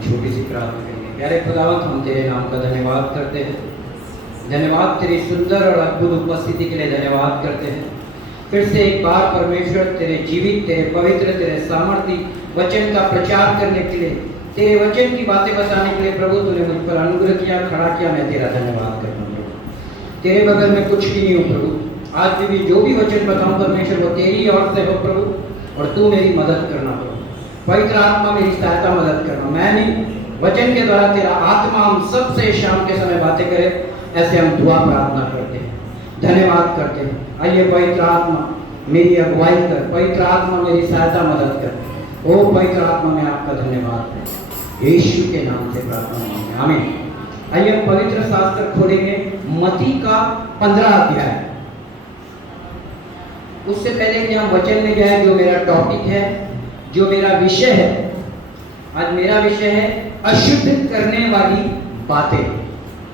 छोटी सी प्रार्थना करेंगे। प्यारे खुदावंद, हम तेरे नाम का धन्यवाद करते हैं। धन्यवाद तेरी सुंदर और अद्भुत उपस्थिति के लिए धन्यवाद करते हैं। फिर से एक बार परमेश्वर तेरे जीवित, तेरे पवित्र, तेरे सामर्थी वचन का प्रचार करने के लिए, तेरे वचन की बातें बताने के लिए प्रभु तूने मुझ पर अनुग्रह किया, खड़ा किया। मैं तेरा धन्यवाद करता हूँ प्रभु। तेरे बगल में कुछ भी नहीं हूँ प्रभु। आज भी जो भी वचन बताऊँ परमेश्वर वो तेरी ओर से हो प्रभु, और तू मेरी मदद करना प्रभु। पवित्र आत्मा मेरी सहायता मदद करना। मैं नहीं, वचन के द्वारा तेरा आत्मा हम सबसे शाम के समय बातें करे, ऐसे हम दुआ प्रार्थना करते हैं, धन्यवाद करते हैं। आइए पवित्र आत्मा मेरी अगुवाई कर, पवित्र आत्मा मेरी सहायता मदद कर। ओ पवित्र आत्मा में आपका धन्यवाद है, यीशु के नाम से प्रार्थना है, आमीन। आइए हम पवित्र शास्त्र खोलेंगे, मत्ती का 15 अध्याय। उससे पहले कि हम वचन में जाए, जो मेरा टॉपिक है, जो मेरा विषय है, आज मेरा विषय है अशुद्ध करने वाली बातें।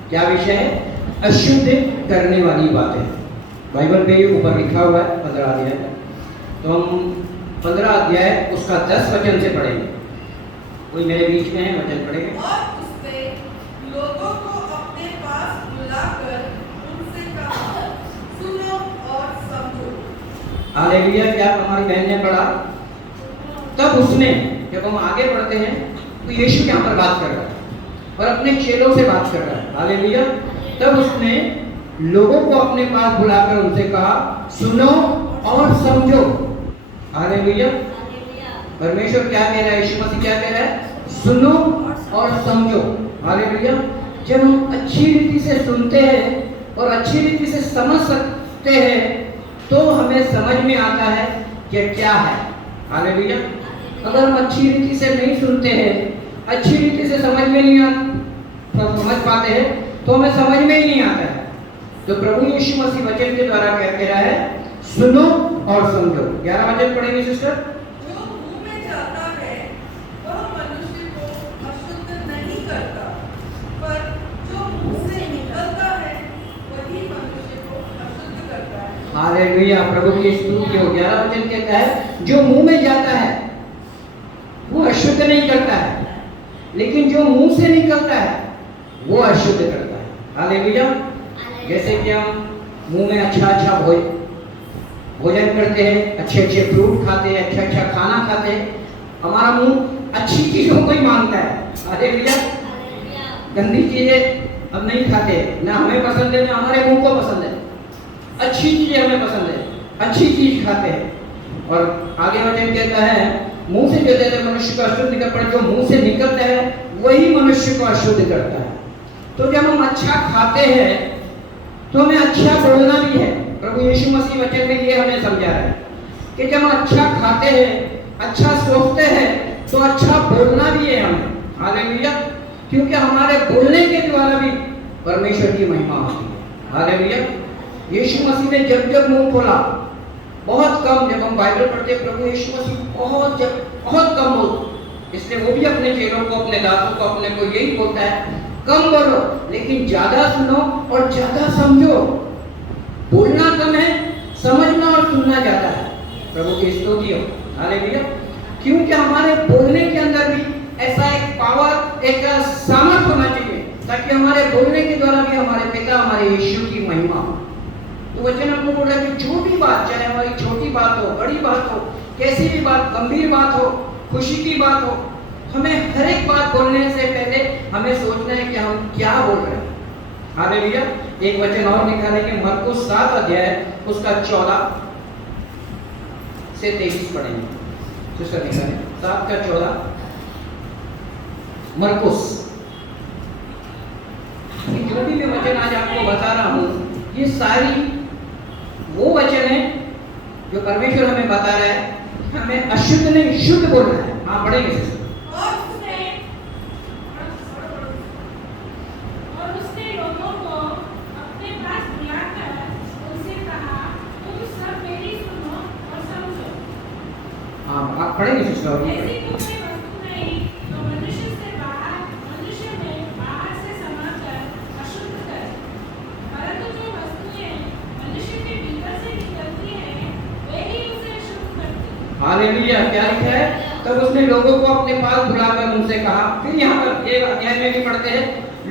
क्या विषय है? अशुद्ध करने वाली बातें। बाइबल पे ऊपर लिखा हुआ है 15 अध्याय। तो हम 15 अध्याय उसका 10 वचन से पढ़ेंगे। कोई मेरे बीच में है, वचन पढ़ेंगे। और उसने लोगों को अपने पास बुलाकर उनसे कहा, सुनो और समझो। हालेलुया। क्या हमारी बहन ने पढ़ा? तब उसने, जब हम आगे बढ़ते हैं तो यीशु यहाँ पर बात कर रहा है और अपने चेलों से बात कर रहा है। हालेलुया। तब उसने लोगों को अपने पास बुलाकर उनसे कहा, सुनो और समझो। हालेलुया। परमेश्वर क्या कह रहा है? यीशु मसीह क्या कह रहा है? सुनो और समझो। हालेलुया। जब हम अच्छी रीति से सुनते हैं और अच्छी रीति से समझ सकते हैं तो हमें समझ में आता है कि क्या है। हालेलुया। अगर हम अच्छी रीति से नहीं सुनते हैं, अच्छी रीति से समझ में नहीं समझ पाते हैं, तो हमें समझ में ही नहीं आता है। तो प्रभु यीशु मसीह वचन के द्वारा क्या कह रहा है? सुनो और समझो। 11 वचन पढ़ेंगे सिस्टर। जो मुंह में जाता है वह मनुष्य को अशुद्ध नहीं करता, पर जो मुंह से निकलता है वही मनुष्य को अशुद्ध करता है। हालेलुया। प्रभु की स्तुति हो। 11 वचन कहता है जो मुंह में जाता है वो अशुद्ध नहीं करता है, लेकिन जो मुंह से निकलता है वो अशुद्ध करता है। हालेलुया। जैसे कि हम मुंह में अच्छा भोजन करते हैं, अच्छे फ्रूट खाते हैं, अच्छा खाना खाते हैं, हमारा मुंह अच्छी चीजों को ही मांगता है। हालेलुया। गंदी चीजें हम नहीं खाते, ना हमें पसंद है ना हमारे मुंह को पसंद है। अच्छी चीजें हमें पसंद है, अच्छी चीज खाते हैं। और आगे वचन कहता है मुंह से जो देते मनुष्य को अशुद्ध निकल पड़े, जो मुंह से निकलता है वही मनुष्य को अशुद्ध करता है। तो जब हम अच्छा खाते हैं तो हमें अच्छा बोलना भी है। प्रभु यीशु मसीह वचन में ये हमें समझा रहा है कि जब हम अच्छा खाते हैं, अच्छा सोचते हैं, तो अच्छा बोलना भी है हमें। हालेलुया। क्योंकि हमारे बोलने के द्वारा भी परमेश्वर की महिमा होती है। हालेलुया। यीशु मसीह ने जब मुंह खोला, बहुत कम, जब हम बाइबल पढ़ते हैं प्रभु यीशु मसीह बहुत कम बोलते, इसलिए वो भी अपने चेलों को, अपने दासों को, अपने को यही बोलता है, कम बोलो लेकिन ज्यादा सुनो और ज्यादा समझो। बोलना कम है, समझना और सुनना ज्यादा है। प्रभु की स्तुति हो। हालेलुया। क्योंकि हमारे बोलने के अंदर भी ऐसा एक पावर, एक सामर्थ होना चाहिए, ताकि हमारे बोलने के द्वारा भी हमारे पिता, हमारे यीशु की महिमा हो। तो वचन हमको बोल रहा है कि जो भी बात, चाहे हमारी छोटी बात हो, बड़ी बात हो, कैसी भी बात, गंभीर बात हो, खुशी की बात हो, हमें हर एक बात बोलने से पहले हमें सोचना है कि हम क्या बोल रहे हैं। हालेलुया। एक वचन और निकालेंगे, मरकुस 7 अध्याय उसका 14 से 23 पढ़ेंगे। सिस्टर निकालें 7 का 14। मरकुस। जो भी मैं वचन आज आपको बता रहा हूँ, ये सारी वो वचन है जो परमेश्वर हमें बता रहा है, हमें अशुद्ध नहीं शुद्ध बोलना है। हाँ पढ़ेंगे सिस्टर। और उसने लोगों को अपने पास बुलाकर उनसे कहा, तुम सब मेरी सुनो और समझो। हाँ आप पढ़ेंगे सिस्टर। ऐसी कोई वस्तु नहीं जो मनुष्य में बाहर से समाकर अशुद्ध करे, परंतु जो वस्तुएं मनुष्य के भीतर से निकलती हैं वे ही उसे अशुद्ध करती हैं। हालेलुया। क्या लिखा है? तब उसने लोगों को अपने पास बुलाकर उनसे कहा, फिर यहाँ पर ये अध्याय में भी पढ़ते हैं,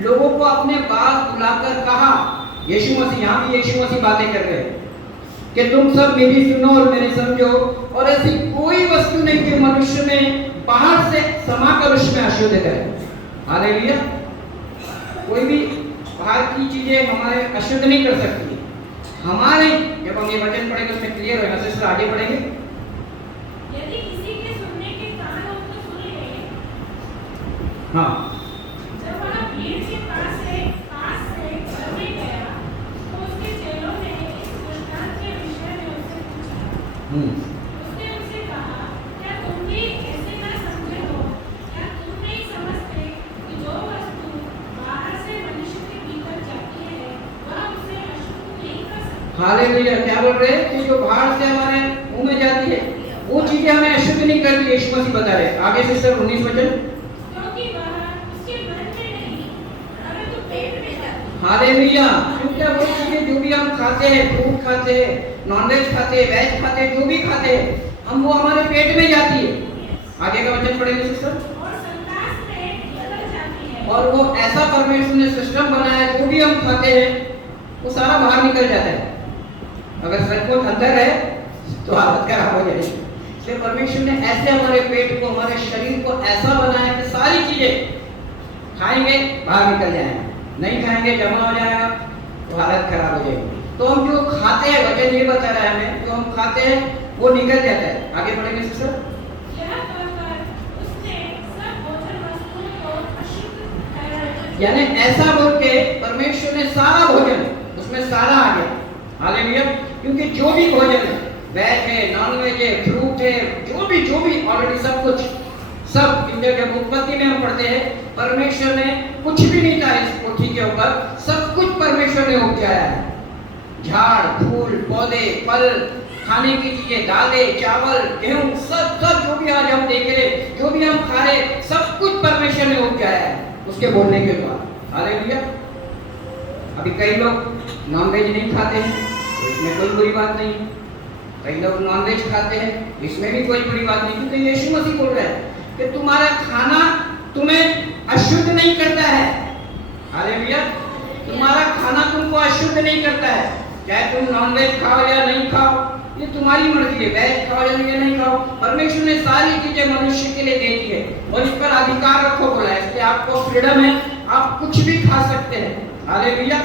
लोगों को अपने पास बुलाकर कहा, यीशु मसीह, यहाँ भी यीशु मसीह बातें कर रहे हैं कि तुम सब मेरी सुनो और मेरे समझो, और ऐसी कोई वस्तु नहीं कि मनुष्य में बाहर से समाकर उसमें अशुद्ध करे। हालेलुया। कोई भी बाहर की चीजें हमारे अशुद्ध नहीं कर सकती। हमारे, जब हम ये वचन पढ़ेंगे उसमें क्लियर होगा। सिस्टर आगे पढ़ेंगे। यदि किसी के सुनने के कान हो तो सुन ले। हाँ, जब वह भीड़ के पास से घर में गया तो उसके चेलों ने इस दृष्टांत के विषय में उससे पूछा। उसने उनसे कहा, क्या तुम भी ऐसे न समझे हो? क्या तुम नहीं समझते कि जो वस्तु बाहर से मनुष्य के भीतर जाती है वह उसे अशुद्ध नहीं कर सकती? हालेलुया। क्या बोल रहे हैं कि जो बाहर से हमारे मुंह में जाती है वो चीजें हमें अशुद्ध नहीं करती। यीशु मसीह बता रहे हैं। आगे सिस्टर 19 वचन। क्योंकि वह उसके मन में नहीं परंतु पेट में जाती है। हालेलुया। क्योंकि वो चीजें जो भी हम खाते हैं, फ्रूट खाते हैं, नॉनवेज खाते हैं, वेज खाते हैं, जो भी खाते हैं, हम वो हमारे पेट में जाती है। आगे का वचन पढ़ेंगे सिस्टर। और संतास में बदल जाती है। और वो ऐसा परमेश्वर ने सिस्टम बनाया है, जो भी हम खाते हैं वो सारा बाहर निकल जाता है। अगर सचमुच अंदर है तो हालत खराब हो जाएगी। इसलिए परमेश्वर ने ऐसे हमारे पेट को, हमारे शरीर को ऐसा बनाया कि सारी चीजें खाएंगे बाहर निकल जाएंगे, नहीं खाएंगे जमा हो जाएगा तो हालत खराब हो जाएगी। तो हम जो खाते हैं, वचन ये बता रहा है हमें, जो हम खाते हैं वो निकल जाता है। आगे बढ़ेंगे सिस्टर। यह कहकर उसने सब भोजन वस्तुओं को अशुद्ध ठहराया। यानी ऐसा बोल के परमेश्वर ने सारा भोजन, उसमें सारा आ गया। हालेलुया। क्योंकि जो भी भोजन है, वेज है, नॉन वेज है, फ्रूट है, जो भी ऑलरेडी सब कुछ, सब जब उत्पत्ति में हम पढ़ते हैं परमेश्वर ने कुछ भी नहीं था इस पृथ्वी के ऊपर, सब कुछ परमेश्वर ने उपजाया है। झाड़, फूल, पौधे, फल, खाने की चीजें, दालें, चावल, गेहूं, सब जो भी आज हम देख रहे, जो भी हम खा रहे, सब कुछ परमेश्वर ने उपजाया है उसके बोलने के बाद। हालेलुया। अभी कई लोग नॉनवेज नहीं खाते हैं, तो इसमें कोई बुरी बात नहीं। कई लोग नॉनवेज खाते हैं, इसमें भी कोई बुरी बात नहीं, क्योंकि यीशु मसीह बोल रहे हैं कि तुम्हारा खाना तुम्हें अशुद्ध नहीं करता है। हालेलुया। तुम्हारा खाना तुमको अशुद्ध नहीं करता है। चाहे तुम नॉनवेज खाओ या नहीं खाओ, ये तुम्हारी मर्जी है। वेज खाओ या नहीं खाओ, परमेश्वर ने सारी चीजें मनुष्य के लिए दे दी है और इस पर अधिकार रखो बोला है। इसलिए आपको फ्रीडम है, आप कुछ भी खा सकते हैं। हालेलुया।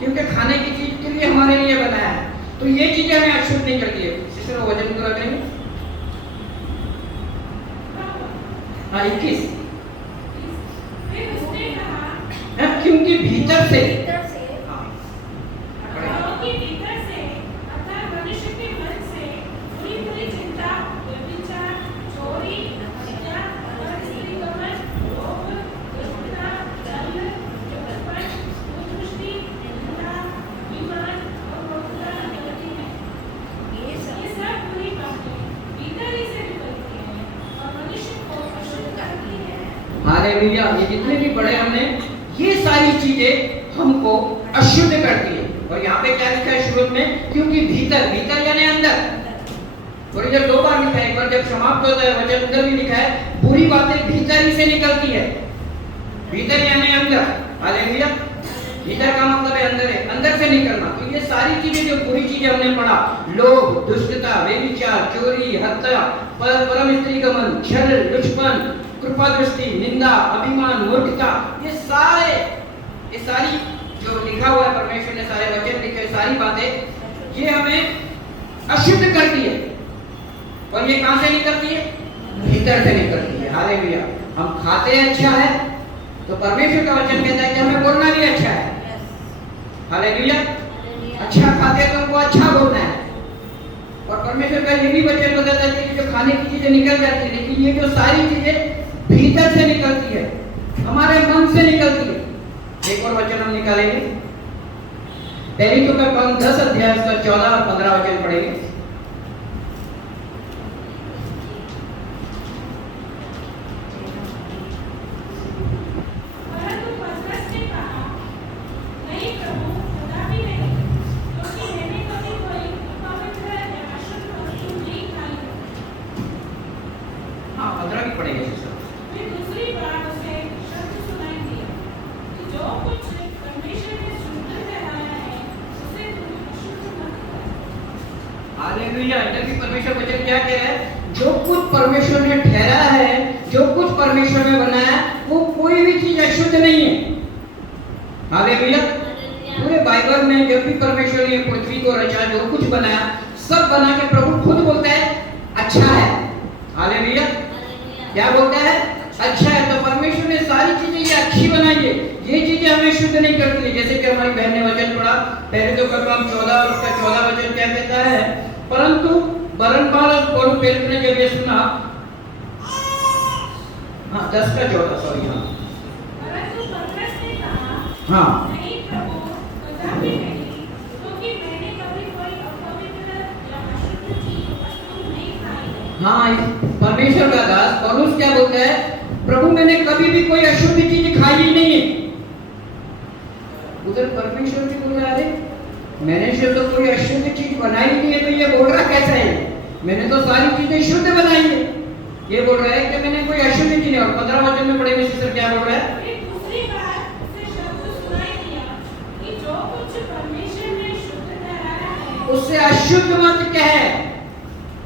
क्योंकि खाने की चीज के लिए हमारे लिए बनाया है, तो ये चीजें हमें अशुद्ध नहीं करती है। सिस्टर वजन पूरा करेंगे। हाँ 21। फिर उसने कहा, क्योंकि भीतर से, क्योंकि भीतर से अर्थात मनुष्य के मन से बुरी चिंता, व्यभिचार, चोरी, हत्या, परस्त्रीगमन, लोभ, दुष्टता, छल, कपट, कुदृष्टि, निंदा, अभिमान और क्रोधता निकलती है। ये सब बुरी बातें भीतर ही से निकलती हैं और मनुष्य को अशुद्ध करती हैं। हालेलुया। ये जितने भी पढ़े हमने, ये सारी चीजें हमको अशुद्ध करती है। और यहाँ पे क्या लिखा है शुरू में? क्योंकि भीतर, भीतर यानी अंदर। थोड़ी देर 2 बार लिखा है, एक बार जब समाप्त होता है वचन अंदर भी लिखा है, बुरी बातें भीतर ही से निकलती है। भीतर यानी अंदर। हालेलुया। भीतर का मतलब है अंदर है, अंदर से निकलना। तो ये सारी चीजें जो बुरी चीजें हमने पढ़ा, लोभ, दुष्टता, व्यभिचार, चोरी, हत्या, परम स्त्री गमन, छल, लुचपन, कृपा दृष्टि, निंदा, अभिमान, मूर्खता, ये सारी जो लिखा हुआ है परमेश्वर ने, सारे वचन लिखे, सारी बातें ये हमें अशुद्ध करती है। और ये कहां से निकलती है? भीतर से निकलती है। हालेलुया। हम खाते हैं अच्छा है, तो परमेश्वर का वचन कहता है कि हमें बोलना भी अच्छा है। हालेलुया। अच्छा खाते हैं तो हमको अच्छा बोलना है। और परमेश्वर का ये भी वचन बताता है कि जो खाने की चीजें निकल जाती है, लेकिन ये जो सारी चीजें भीतर से निकलती है, हमारे मन से निकलती है। एक और वचन हम निकालेंगे, पहली तो का 10 अध्याय उसका 14 और 15 वचन पढ़ेंगे। परंतु पतरस ने कहा, नहीं प्रभु, कदापि नहीं, क्योंकि मैंने कभी कोई अपवित्र या अशुद्ध वस्तु नहीं खाई। हालेलुया। इधर भी परमेश्वर वचन क्या कह रहा है? जो कुछ परमेश्वर ने ठहरा है, जो कुछ परमेश्वर ने बनाया, वो कोई भी चीज अशुद्ध नहीं है। हालेलुया। पूरे बाइबल में जब भी परमेश्वर ने पृथ्वी को रचा, जो कुछ बनाया, सब बना के प्रभु खुद बोलता है अच्छा है। हालेलुया। क्या बोलता है? अच्छा है। तो परमेश्वर ने सारी चीजें ये अच्छी बनाई है, ये चीजें हमें शुद्ध नहीं करती है। जैसे कि हमारी बहन ने वचन पढ़ा, पहले तो कलम 14 और उसका 14 वचन क्या कहता है? परंतु बरनबास और पौलुस ने जब ये सुना, 10 का 14, सॉरी। परंतु पतरस ने कहा, हाँ नहीं प्रभु, कदापि नहीं, क्योंकि मैंने कभी कोई अपवित्र या अशुद्ध चीज वस्तु नहीं खाई है। हाँ, परमेश्वर का दास पौलुस क्या बोलता है? प्रभु मैंने कभी भी कोई अशुद्ध चीज खाई ही नहीं है। उधर परमेश्वर भी बोल रहा है मैंने तो कोई अशुद्ध चीज बनाई नहीं है, तो ये बोल रहा कैसा है? मैंने तो सारी चीजें शुद्ध बनाई है। ये बोल रहा है कि मैंने कोई अशुद्ध चीज नहीं। और 15 वचन में पढ़ेंगे सिस्टर क्या बोल रहा है? फिर दूसरी बार उसे शब्द सुनाई दिया कि जो कुछ परमेश्वर ने शुद्ध ठहराया है, उससे अशुद्ध मत कहे।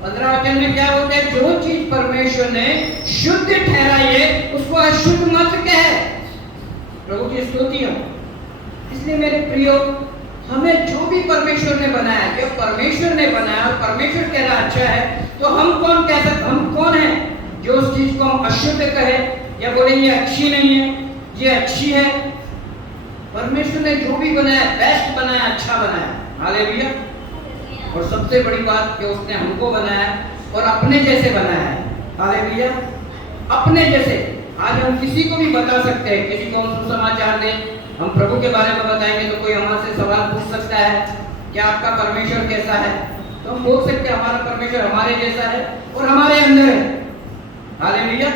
15 वचन में क्या बोलते हैं? जो चीज परमेश्वर ने शुद्ध ठहराई है, उसको अशुद्ध मत कहे। प्रभु की स्तुति हो। इसलिए मेरे प्रियो, हमें जो भी परमेश्वर ने बनाया, जब परमेश्वर ने बनाया और परमेश्वर कह रहा अच्छा है, तो हम कौन कह सकते? हम कौन है जो उस चीज को हम अशुद्ध कहे या बोले ये अच्छी नहीं है, ये अच्छी है? परमेश्वर ने जो भी बनाया बेस्ट बनाया, अच्छा बनाया। हालेलुया। और सबसे बड़ी बात कि उसने हमको बनाया और अपने जैसे बनाया है। हालेलुया। अपने जैसे। आज हम किसी को भी बता सकते हैं, किसी को हम सुसमाचार दें, हम प्रभु के बारे में बताएंगे तो कोई हमसे सवाल पूछ सकता है कि आपका परमेश्वर कैसा है? तो हम बोल सकते हैं हमारा परमेश्वर हमारे जैसा है और हमारे अंदर है। हालेलुया।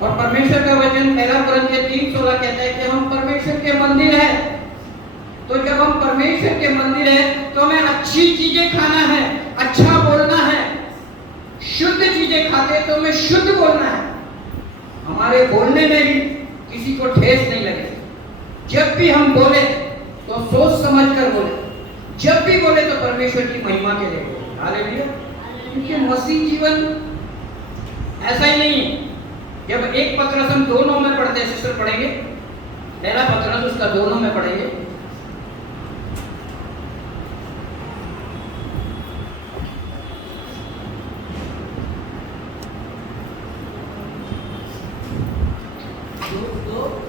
और परमेश्वर का वचन 1 कोरिन्थियों 3:16 कहता है कि हम परमेश्वर के मंदिर है। तो जब हम परमेश्वर के मंदिर है, तो हमें अच्छी चीजें खाना है, अच्छा बोलना है। शुद्ध चीजें खाते तो हमें शुद्ध बोलना है। हमारे बोलने में भी किसी को ठेस नहीं लगे। जब भी हम बोले तो सोच समझ कर बोले। जब भी बोले तो परमेश्वर की महिमा के लिए बोले। हालेलुया। क्योंकि मसीह जीवन ऐसा ही नहीं है। जब एक पत्रस हम 2:9 में पढ़ते हैं, सिस्टर पढ़ेंगे 1 पत्रस उसका 2:9 में पढ़ेंगे।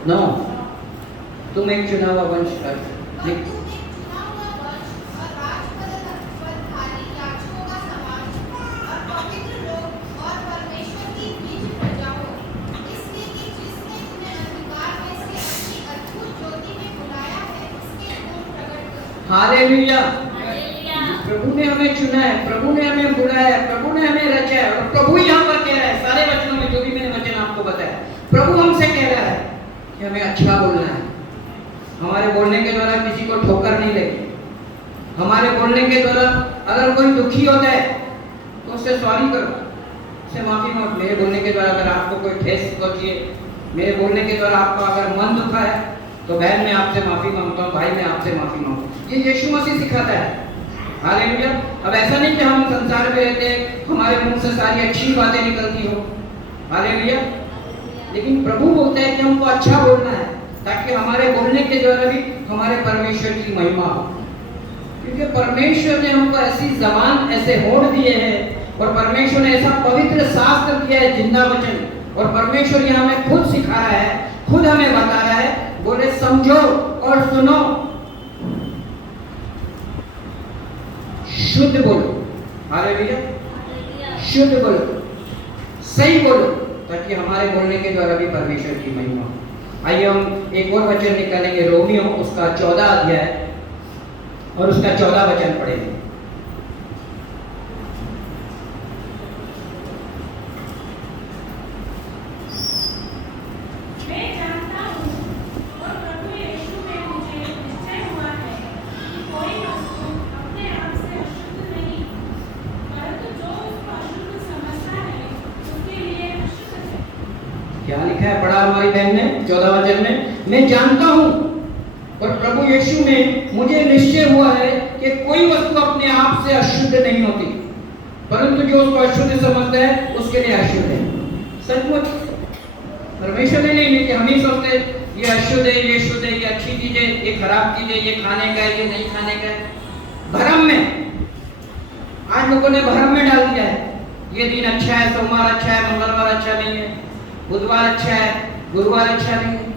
नो, तुम एक चुना हुआ वंश का हालेलुया। प्रभु ने हमें चुना है, प्रभु ने हमें बुलाया है, प्रभु ने हमें रचा है। और प्रभु यहाँ पर कह रहा है सारे वचनों में, जो भी मैंने वचन आपको बताया, प्रभु हमसे कह रहा है कि हमें अच्छा बोलना है। हमारे बोलने के द्वारा किसी को ठोकर नहीं लगी। हमारे बोलने के द्वारा अगर कोई दुखी होता है तो उससे सॉरी करो, उससे माफी मांगो। मेरे बोलने के द्वारा अगर आपको कोई ठेस पहुंची है, मेरे बोलने के द्वारा आपका अगर मन दुखा है, तो बहन मैं आपसे माफी मांगता हूँ, भाई मैं आपसे माफी मांगता हूँ। ये यीशु मसीह सिखाता है। हालेलुया। अब ऐसा नहीं कि हम संसार में रहते हैं, हमारे मुंह से सारी अच्छी बातें निकलती हो। हालेलुया। लेकिन प्रभु बोलता है कि हमको अच्छा बोलना है, ताकि हमारे बोलने के द्वारा भी हमारे परमेश्वर की महिमा हो। क्योंकि परमेश्वर ने हमको ऐसी जबान, ऐसे होठ दिए हैं, और परमेश्वर ने ऐसा पवित्र शास्त्र दिया है, जिंदा वचन। और परमेश्वर ये हमें खुद सिखा रहा है, खुद हमें बता रहा है, बोले समझो और सुनो, शुद्ध बोलो। हालेलुया। शुद्ध बोलो, सही बोलो, ताकि हमारे बोलने के द्वारा भी परमेश्वर की महिमा हो। आइए हम एक और वचन निकालेंगे, रोमियो उसका 14 अध्याय और उसका 14 वचन पढ़ेंगे। मैं जानता हूँ और प्रभु यीशु में मुझे निश्चय हुआ है कि कोई वस्तु अपने आप से अशुद्ध नहीं, परंतु जो उसको अशुद्ध समझता है उसके लिए अशुद्ध है। क्या लिखा है? पढ़ा हमारी बहन ने 14 वचन में, मैं जानता हूँ और प्रभु यीशु में मुझे निश्चय हुआ है कि कोई वस्तु अपने आप पाप से अशुद्ध नहीं होती, परंतु जो उसको अशुद्ध समझता है उसके लिए अशुद्ध है। सचमुच परमेश्वर ने नहीं, कि हम ही सोचते ये अशुद्ध है, ये शुद्ध है, ये अच्छी चीज है, ये खराब चीज है, ये खाने का है, ये नहीं खाने का है। भ्रम में आज लोगों ने भ्रम में डाल दिया है। ये दिन अच्छा है, सोमवार अच्छा है, मंगलवार अच्छा नहीं है, बुधवार अच्छा है, गुरुवार अच्छा नहीं है।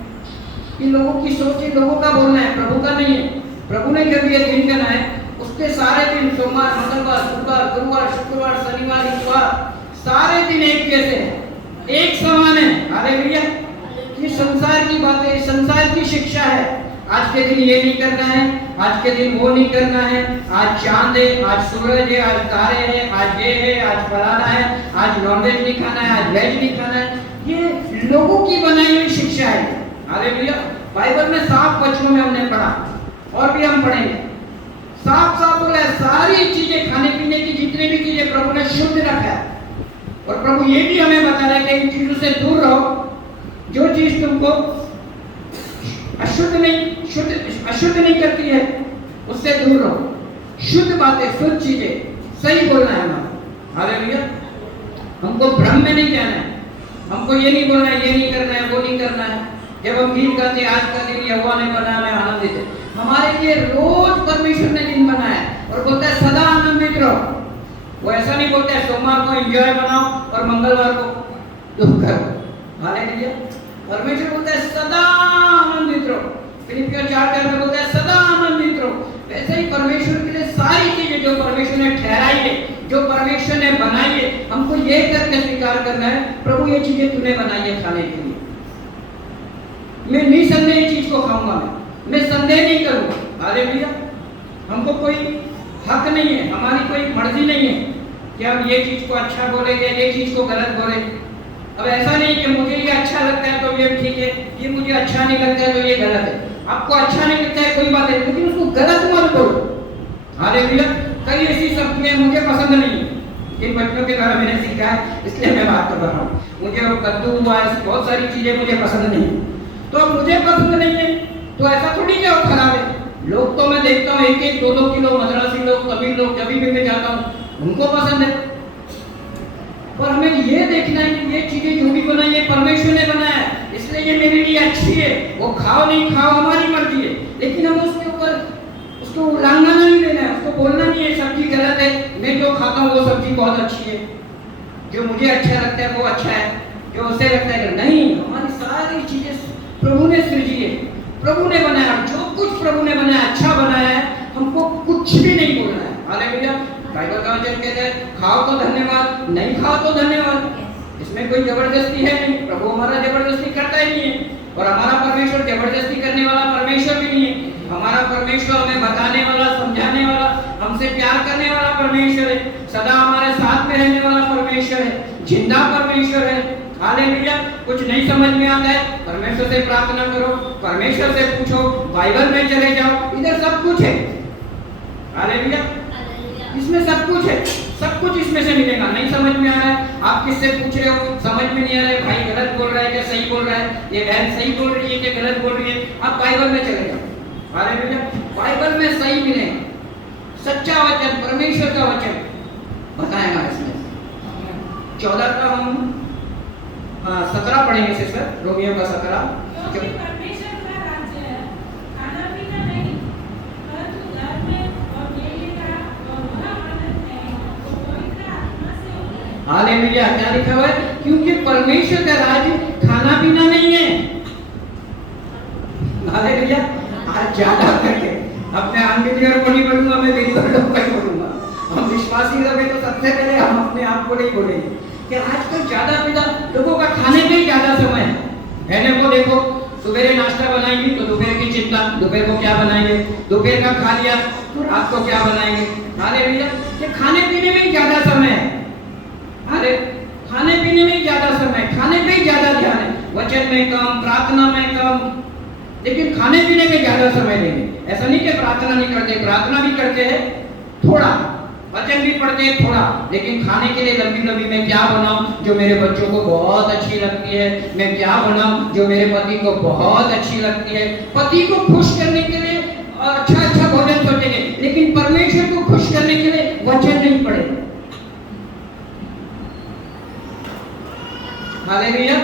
इन लोगों की सोच, इन लोगों का बोलना है, प्रभु का नहीं है। प्रभु ने जब ये दिन बनाए, उसके सारे दिन सोमवार, मंगलवार, बुधवार, गुरुवार, शुक्रवार, शनिवार, इतवार, सारे दिन एक जैसे हैं, एक समान है। हालेलुया। ये संसार की बातें, संसार की शिक्षा है। आज के दिन ये नहीं करना है, आज के दिन वो नहीं करना है, आज चांद है, आज सूरज है, आज तारे हैं, आज ये है, आज फलाना है, आज नॉनवेज नहीं खाना है, आज वेज नहीं खाना है। ये लोगों की बनाई हुई शिक्षा है। हालेलुया। बाइबल में साफ वचनों में हमने पढ़ा और भी हम पढ़ेंगे। साफ साफ बोला है, सारी चीजें, खाने पीने की जितनी भी चीजें प्रभु ने शुद्ध रखा है। और प्रभु ये भी हमें बता रहा है कि इन चीजों से दूर रहो। जो चीज तुमको अशुद्ध नहीं करती है, उससे दूर रहो। शुद्ध बातें, शुद्ध चीजें, सही बोलना है हमारा। हालेलुया। हमको भ्रम में नहीं जाना है, हमको ये नहीं बोलना है, ये नहीं करना है, वो नहीं करना है। जब हम गीत गाते आज का दिन यहोवा ने बनाया, मैं आनंदित है। हमारे लिए रोज परमेश्वर ने दिन बनाया है और बोलता है सदा आनंदित रहो। वो ऐसा नहीं बोलता है सोमवार को एंजॉय बनाओ और मंगलवार को दुख करो। हालेलुया। परमेश्वर बोलता है सदा आनंदित रहो। फिलिपियों 4:4 में बोलता है सदा आनंदित रहो। वैसे ही परमेश्वर के लिए सारी चीजें जो परमेश्वर ने ठहराई है, जो परमेश्वर ने बनाई है, हमको ये करके स्वीकार करना है, प्रभु ये चीजें तूने बनाई है खाने के लिए। मैं निसंदेह चीज को खाऊंगा, मैं संदेह नहीं करूंगा। हालेलुया। हमको कोई हक नहीं है, हमारी कोई मर्जी नहीं है कि हम ये चीज को अच्छा बोलेंगे, ये चीज को गलत बोलेंगे। अब ऐसा नहीं कि मुझे ये अच्छा लगता है तो ये ठीक है, ये मुझे अच्छा नहीं लगता है तो ये गलत है। आपको अच्छा नहीं लगता है कोई बात नहीं, लेकिन उसको गलत मत करो। हालेलुया। कई ऐसी सब्जियां मुझे पसंद नहीं है, इन बच्चों के द्वारा मैंने सीखा है, इसलिए मैं बात कर रहा हूँ। मुझे कद्दू हुआ, बहुत सारी चीजें मुझे पसंद नहीं है। तो मुझे पसंद नहीं है तो ऐसा थोड़ी क्या वो खराब है। लोग तो मैं देखता हूँ 1-1, 2-2 किलो, मद्रासी लोग, तमिल लोग, जब भी मैं जाता हूँ उनको पसंद है। पर हमें ये देखना है कि ये चीजें जो भी बनाई है परमेश्वर ने बनाया है, इसलिए ये मेरे लिए अच्छी है। वो खाओ नहीं खाओ हमारी मर्जी है, लेकिन हम उसके ऊपर उसको उल्लंघना नहीं लेना है, उसको बोलना नहीं है सब्जी गलत है, मैं जो खाता हूँ वो सब्जी बहुत अच्छी है, जो मुझे अच्छा लगता है वो अच्छा है, जो उसे लगता है नहीं। हमारी सारी चीजें प्रभु ने सृजी है, प्रभु ने बनाया। जो कुछ प्रभु ने बनाया अच्छा बनाया है, हमको कुछ भी नहीं बोलना है। हालेलुया। बाइबल का वचन कहता है खाओ तो धन्यवाद, नहीं खाओ तो धन्यवाद। इसमें कोई जबरदस्ती है नहीं, प्रभु हमारा जबरदस्ती करता ही नहीं है। और हमारा परमेश्वर जबरदस्ती करने वाला परमेश्वर भी नहीं है। हमारा परमेश्वर हमें बताने वाला, समझाने वाला, हमसे प्यार करने वाला परमेश्वर है, सदा हमारे साथ में रहने वाला परमेश्वर है, जिंदा परमेश्वर है। हालेलुया। कुछ नहीं समझ में आता है, परमेश्वर से प्रार्थना करो, परमेश्वर से पूछो, बाइबल में चले जाओ, इधर सब कुछ है। हालेलुया। इसमें सब कुछ है, सब कुछ इसमें से मिलेगा। नहीं समझ में आ रहा है, आप किससे पूछ रहे हो, समझ में नहीं आ रहा है, भाई गलत बोल रहा है क्या सही बोल रहा है, ये बहन सही बोल रही है क्या गलत बोल रही है, आप बाइबल में चले जाओ। हालेलुया। बाइबल में सही मिले, सच्चा वचन, परमेश्वर का वचन बताएगा इसमें। 14 का हम 17 पढ़ेंगे सिस्टर, रोमियो का 17। क्योंकि परमेश्वर का राज्य है खाना पीना नहीं, परंतु धर्म और न्याय का और बुरा आनंद है वो पवित्र आत्मा से होता है। हालेलुया। क्या लिखा हुआ है? क्योंकि परमेश्वर का राज्य खाना पीना नहीं है। हालेलुया। आज ज्यादा करके अपने अनबिलीवर को नहीं बोलूंगा, मैं बिलीवर लोग को ही बोलूंगा। हम विश्वासी लोग हैं तो सबसे पहले हम अपने आप को नहीं बोलेंगे कि आजकल ज्यादा पीदा लोगों का खाने में ही ज्यादा समय है। बहने को देखो, सुबह नाश्ता बनाएंगी तो दोपहर की चिंता, दोपहर को क्या बनाएंगे, दोपहर का खा लिया तो रात को क्या बनाएंगे। हालेलुया। कि खाने पीने में ही ज्यादा समय है। अरे खाने पीने में ही ज्यादा समय, खाने पे ही ज्यादा ध्यान है, वचन में कम, प्रार्थना में कम, लेकिन खाने पीने में ज्यादा समय देंगे। ऐसा नहीं कि प्रार्थना नहीं करते, प्रार्थना भी करते हैं थोड़ा, वचन भी पढ़ते हैं थोड़ा, लेकिन खाने के लिए लंबी लंबी मैं क्या बनाऊं जो मेरे बच्चों को बहुत अच्छी लगती है, मैं क्या बनाऊं जो मेरे पति को बहुत अच्छी लगती है। पति को खुश करने के लिए अच्छा अच्छा भोजन सोचेंगे, लेकिन परमेश्वर को खुश करने के लिए हालेलुया।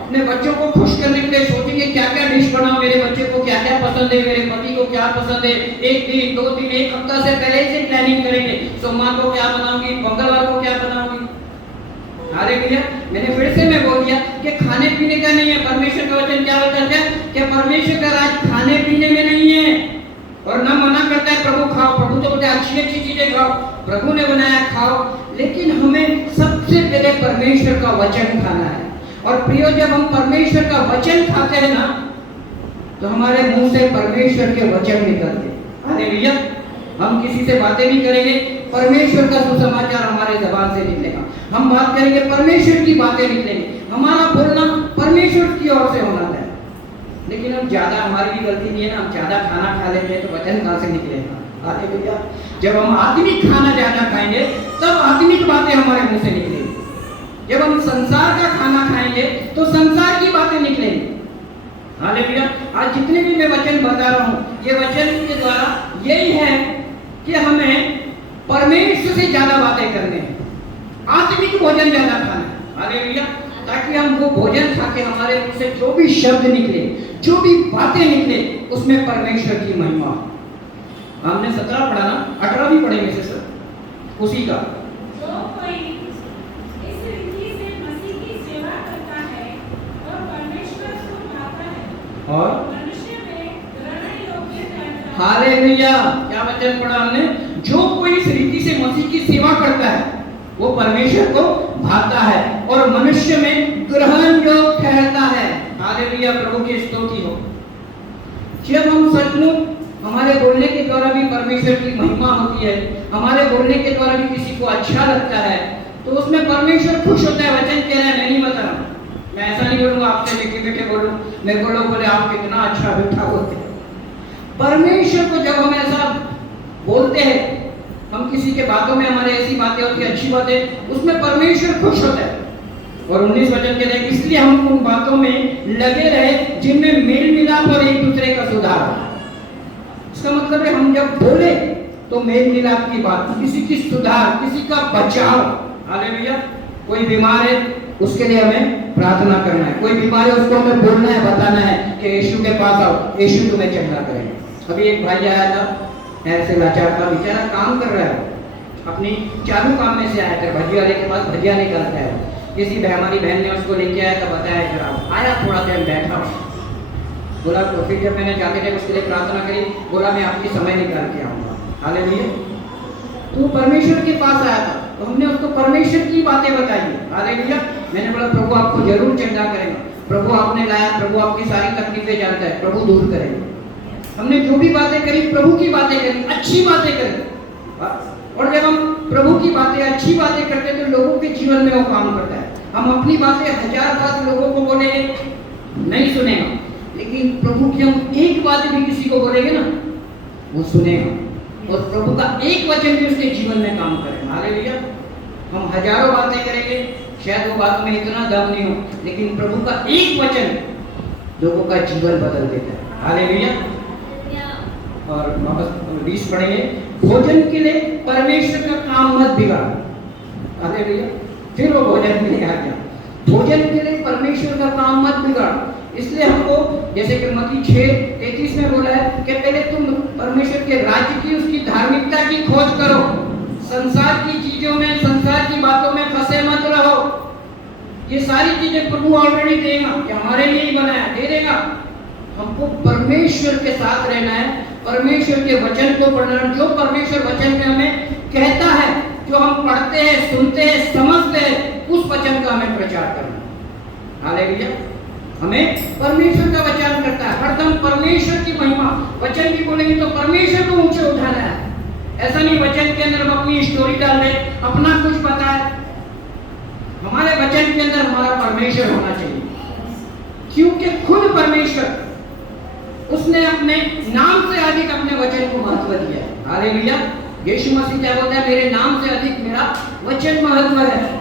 अपने बच्चों को खुश करने के लिए सोचेंगे क्या क्या डिश बनाओ, मेरे बच्चे को क्या क्या पसंद है, मेरे पति को क्या पसंद है। एक दिन, 2 दिन, 1 हफ्ता से पहले से प्लानिंग करेंगे, सोमवार को क्या बनाऊंगी, मंगलवार को क्या बनाऊंगी। हालेलुया। मैंने फिर से मैं बोल दिया कि खाने पीने का नहीं है। परमेश्वर का वचन क्या बताता है कि परमेश्वर का राज खाने पीने में नहीं है। और ना मना करता है प्रभु खाओ, प्रभु तो बोलते अच्छी अच्छी चीजें खाओ, प्रभु ने बनाया खाओ, लेकिन हमें सबसे पहले परमेश्वर का वचन खाना है। और प्रियो, जब हम परमेश्वर का वचन खाते हैं ना, तो हमारे मुंह से परमेश्वर के वचन निकलते हैं। हालेलुया। हम किसी से बातें नहीं करेंगे, परमेश्वर का सुसमाचार हमारे ज़बान से निकलेगा। हम बात करेंगे, परमेश्वर की बातें निकलेंगी। हमारा बोलना परमेश्वर की ओर से होना चाहिए। लेकिन हम ज्यादा, हमारी भी गलती नहीं है ना, हम ज्यादा खाना खा लेंगे तो वचन कहाँ से निकलेगा। हालेलुया। जब हम आत्मिक खाना ज्यादा खाएंगे तब आत्मिक बातें हमारे मुंह से निकलेंगी। जब हम संसार का खाना खाएंगे तो संसार की बातें निकलेंगी। हालेलुया। आज जितने भी मैं वचन बता रहा हूँ, ये वचन के द्वारा यही है कि हमें परमेश्वर से ज्यादा बातें करने हैं, आत्मिक भोजन ज्यादा खाना है। हालेलुया। ताकि हम वो भोजन खा के हमारे मुंह से जो भी शब्द निकले, जो भी बातें निकले, उसमें परमेश्वर की महिमा। हमने 17 पढ़ा ना, 18 भी पढ़ेंगे सिस्टर उसी का। जो कोई इस रीति से मसीह की सेवा करता है और परमेश्वर को पाता है और मनुष्य में ग्रहण योग्य ठहरता है। हालेलुया। क्या वचन पढ़ा हमने? जो कोई इस रीति से मसीह की सेवा करता है वो परमेश्वर को भाता है और मनुष्य में ग्रहण योग्य ठहरता है। हालेलुया। प्रभु की स्तुति हो। जब हम सचमुच हमारे बोलने के द्वारा भी परमेश्वर की महिमा होती है, हमारे बोलने के द्वारा भी किसी को अच्छा लगता है, तो उसमें परमेश्वर खुश होता है। वचन कह रहा है, मैं नहीं बता रहा, मैं ऐसा नहीं बोलूंगा आपसे बैठे बैठे बोलूं, मेरे को लोग बोले आप कितना अच्छा बैठा होते हैं। परमेश्वर को जब हम ऐसा बोलते हैं, हम किसी के बातों में हमारे ऐसी बातें होती है, अच्छी बातें, उसमें परमेश्वर खुश होता है। और 19 वचन कहते हैं, इसलिए हम उन बातों में लगे रहे जिनमें मेल मिलाप और एक दूसरे का सुधार हो। इसका मतलब है हम जब बोले तो मेल मिलाप की बात, किसी की सुधार, किसी का बचाव। हालेलुया। कोई बीमार है उसके लिए हमें प्रार्थना करना है, कोई बीमार है उसको हमें बोलना है, बताना है कि यीशु के पास आओ, यीशु तुम्हें चंगा करेगा। अभी एक भाई आया था, ऐसे लाचार था, बेचारा काम कर रहा है, अपनी चालू काम में से आया था, भजिया वाले के पास भजिया निकालता है। किसी हमारी बहन ने उसको लेके आया तो बताया, जरा आया, थोड़ा देर बैठा, बोला तो फिर जब मैंने जाके जब उसके लिए प्रार्थना करी, बोला मैं आपकी समय निकाल के आऊँगा। हालेलुया। तो परमेश्वर के पास आया था, तो हमने उसको परमेश्वर की बातें बताई। हालेलुया। मैंने बोला प्रभु आपको जरूर चंगा करेगा, प्रभु आपने लाया, प्रभु आपकी सारी तकलीफें जानता है, प्रभु दूर करेगा। हमने जो भी बातें करी, प्रभु की बातें करी, अच्छी बातें करी। और जब हम प्रभु की बातें, अच्छी बातें करते हैं तो लोगों के जीवन में वो काम करता है। हम अपनी बातें 1000 बात लोगों को बोलेंगे, नहीं सुनेगा, लेकिन प्रभु की हम एक बात भी किसी को बोलेंगे ना, वो सुनेगा। और प्रभु का एक वचन भी उसके जीवन में काम करेगा। हालेलुया। हम हजारों बातें करेंगे, शायद वो बात में इतना दम नहीं हो, लेकिन प्रभु का एक वचन लोगों का जीवन बदल देता है। हालेलुया। और वापस 20 पढ़ेंगे, भोजन के लिए परमेश्वर का काम मत बिगाड़। हालेलुया। फिर वो भोजन के लिए आ गया, भोजन के लिए परमेश्वर का काम मत बिगाड़। इसलिए हमको जैसे कि मत्ती 6:33 में बोला है कि पहले तुम परमेश्वर के राज्य की, उसकी धार्मिकता की खोज करो, संसार की चीजों में, संसार की बातों में फंसे मत रहो। ये सारी चीजें प्रभु ऑलरेडी देगा, ये हमारे लिए ही बनाया, दे देगा। हमको परमेश्वर के साथ रहना है, परमेश्वर के वचन को पढ़ना है। जो परमेश्वर वचन में हमें कहता है, जो हम पढ़ते हैं, सुनते हैं, समझते हैं, उस वचन का हमें प्रचार करना है। हालेलुया। हमें परमेश्वर का वचन करता है, हरदम परमेश्वर की महिमा। वचन भी बोलेंगे तो परमेश्वर को ऊंचे उठाना है। ऐसा नहीं वचन के अंदर हम अपनी स्टोरी डाल रहे, अपना कुछ बताए। हमारे वचन के अंदर हमारा परमेश्वर होना चाहिए, क्योंकि खुद परमेश्वर, उसने अपने नाम से अधिक अपने वचन को महत्व दिया है। हालेलुया। यीशु मसीह क्या बोलता है, मेरे नाम से अधिक मेरा वचन महत्व है।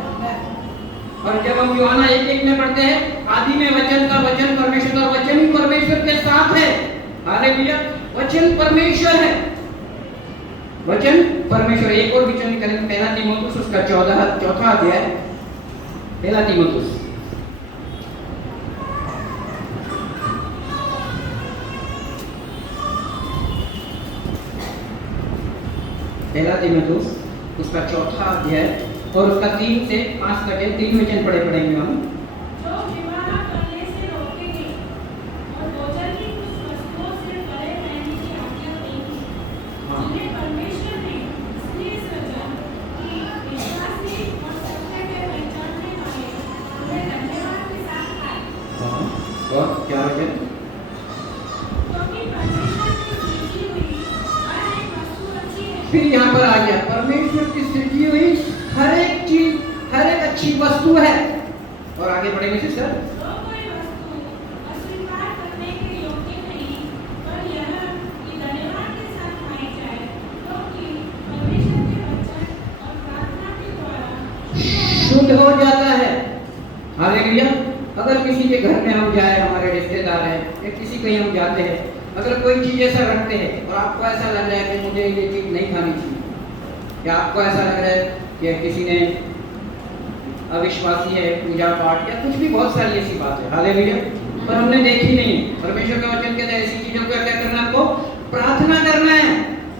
और जब हम यूहन्ना 1:1 में पढ़ते हैं, आदि में वचन था, वचन परमेश्वर था, वचन ही परमेश्वर के साथ है। हालेलुया। वचन परमेश्वर है, वचन परमेश्वर। एक और वचन करेंगे, 1 तीमुथियुस उसका 4वां अध्याय, 1 तीमुथियुस पहला तीमुथियुस उसका 4था अध्याय और उसका 3 से 5 तक है। 3 वचन पढ़ेंगे हम। जो विवाह करने से रोकेंगे और भोजन की कुछ वस्तुओं से परे रहने की आज्ञा देंगे, जिन्हें परमेश्वर ने इसलिए सृजा कि विश्वासी और सत्य के पहचानने वाले उन्हें धन्यवाद के साथ खाएं। और क्या वचन? क्योंकि परमेश्वर की सृजी हुई हर एक वस्तु अच्छी है। फिर यहाँ पर आ गया, परमेश्वर की सृजी हुई हर एक चीज, हर एक अच्छी वस्तु है। और आगे बढ़ेंगे सिस्टर। जो कोई वस्तु अस्वीकार करने के योग्य नहीं, पर यह कि धन्यवाद के साथ खाई जाए, क्योंकि परमेश्वर के वचन और प्रार्थना के द्वारा शुद्ध हो जाता है। हालेलुया। अगर किसी के घर में हम जाए, हमारे रिश्तेदार हैं या किसी कहीं हम जाते हैं, अगर कोई चीज ऐसा रखते हैं और आपको ऐसा लग रहा है कि मुझे ये चीज नहीं खानी चाहिए, या आपको ऐसा लग रहा है कि किसी ने अविश्वासी है, पूजा पाठ या कुछ भी, बहुत सारी ऐसी बात है, हालेलुया, पर हमने देखी नहीं। परमेश्वर का वचन कहता है ऐसी चीजों को क्या करना, हमको प्रार्थना करना है।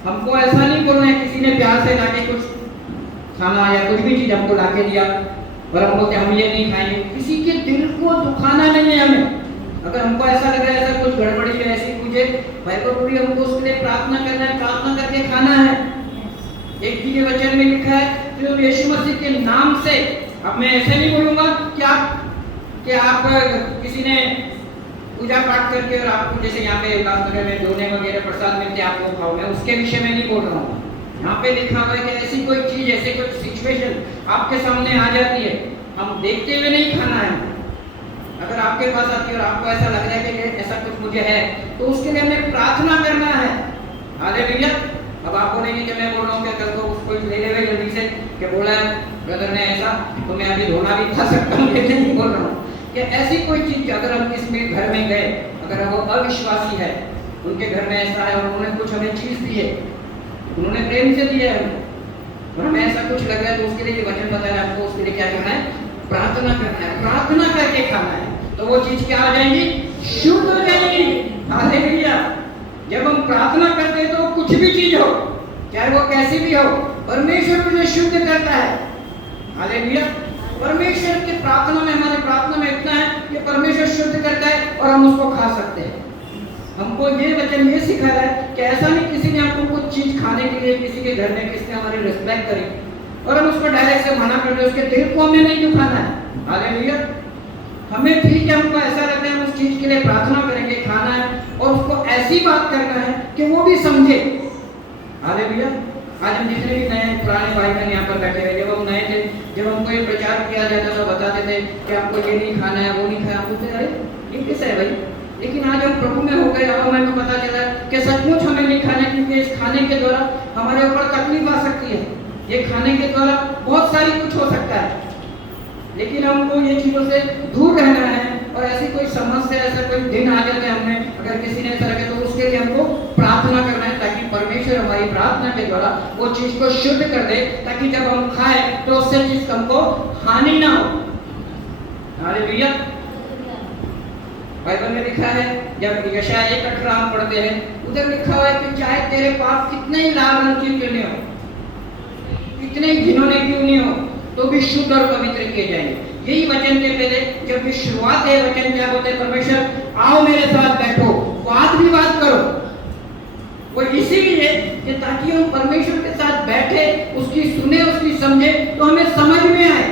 हमको ऐसा नहीं बोलना है किसी ने प्यार से लाके कुछ खाना या कुछ भी चीज हमको लाके दिया और हम बोलते हम ये नहीं खाएंगे। किसी के दिल को दुखाना नहीं है हमें। अगर हमको ऐसा लग रहा है ऐसा कुछ गड़बड़ी है, ऐसी मुझे बाइबल पूरी, हमको उसके लिए प्रार्थना करना है, प्रार्थना करके खाना है। एक जी के वचन में लिखा है तो यीशु मसीह के नाम से, अब मैं ऐसे नहीं बोलूंगा कि आप किसी ने पूजा पाठ करके और आपको जैसे यहाँ पे उल्लासनगर में दोने वगैरह प्रसाद मिलते हैं आपको खाओ, मैं उसके विषय में नहीं बोल रहा हूँ। यहाँ पे लिखा हुआ है कि ऐसी कोई चीज, ऐसे कोई सिचुएशन आपके सामने आ जाती है, हम देखते हुए नहीं खाना है। अगर आपके पास आती है और आपको ऐसा लग रहा है कि ऐसा कुछ मुझे है, तो उसके लिए हमें प्रार्थना करना है। हालेलुया। अब आप बोलेंगे कि मैं बोल रहा हूँ कि कल को उसको ले लेवे जल्दी से कि बोला है ब्रदर ने ऐसा, तो मैं अभी धोना भी खा सकता हूँ, लेकिन नहीं बोल रहा हूँ कि ऐसी कोई चीज अगर हम किसी घर में गए, अगर वो अविश्वासी है, उनके घर में ऐसा है और उन्होंने कुछ हमें चीज दी है, उन्होंने प्रेम से दिया है और हमें ऐसा कुछ लग रहा है, तो उसके लिए वचन बताया आपको, उसके लिए क्या करना है, प्रार्थना करना है, प्रार्थना करके खाना है, तो वो चीज क्या हो जाएगी, शुद्ध हो जाएगी। हालेलुया। जब हम प्रार्थना करते हैं तो कुछ भी चीज हो, चाहे वो कैसी भी हो, परमेश्वर मुझे शुद्ध करता है। हालेलुया। परमेश्वर की प्रार्थना में, हमारे प्रार्थना में इतना है कि परमेश्वर शुद्ध करता है और हम उसको खा सकते हैं। हमको ये वचन ये सिखा रहा है कि ऐसा नहीं किसी ने हमको कुछ चीज खाने के लिए, किसी के घर में किसी ने हमारी रिस्पेक्ट करी और हम उसको डायरेक्ट से मना कर दे, उसके दिल को हमें नहीं दुखाना है। हालेलुया। हमें ठीक है, हमको ऐसा लगता है हम उस चीज के लिए प्रार्थना करेंगे, खाना है और उसको ऐसी बात करना है कि वो भी समझे। हालेलुया। आज हम जितने भी नए पुराने भाई बहन यहाँ पर बैठे हुए, जब हम नए थे, जब हमको ये प्रचार किया जाता था, बताते थे कि आपको ये नहीं खाना है, वो नहीं खाना, हम बोलते अरे ये कैसा है भाई। लेकिन आज हम प्रभु में हो गए, अब हमें पता चला कि सचमुच हमें नहीं खाना, क्योंकि इस खाने के द्वारा हमारे ऊपर तकलीफ आ सकती है, ये खाने के द्वारा बहुत सारी कुछ हो सकता है। लेकिन हमको ये चीजों से दूर रहना है और ऐसी कोई समस्या, ऐसा कोई दिन आ जाता है हमें, अगर किसी ने ऐसा रखे, तो उसके लिए हमको प्रार्थना करना है, ताकि परमेश्वर हमारी प्रार्थना के द्वारा वो चीज को शुद्ध कर दे, ताकि जब हम खाएं तो उससे चीज हमको हानि ना हो। हालेलुया। बाइबल में लिखा है, जब यशायाह 1:18 हम पढ़ते हैं, उधर लिखा हुआ है कि चाहे तेरे पाप कितने ही लाल रंग के क्यों नहीं हो, कितने ही घिनौने क्यों नहीं हो, तो भी शुद्ध और पवित्र किए जाएंगे। यही वचन के पहले जब भी शुरुआत है, वचन क्या बोलते हैं, परमेश्वर आओ मेरे साथ बैठो, वाद विवाद करो। वो इसीलिए कि ताकि हम परमेश्वर के साथ बैठे, उसकी सुने, उसकी समझे, तो हमें समझ में आए।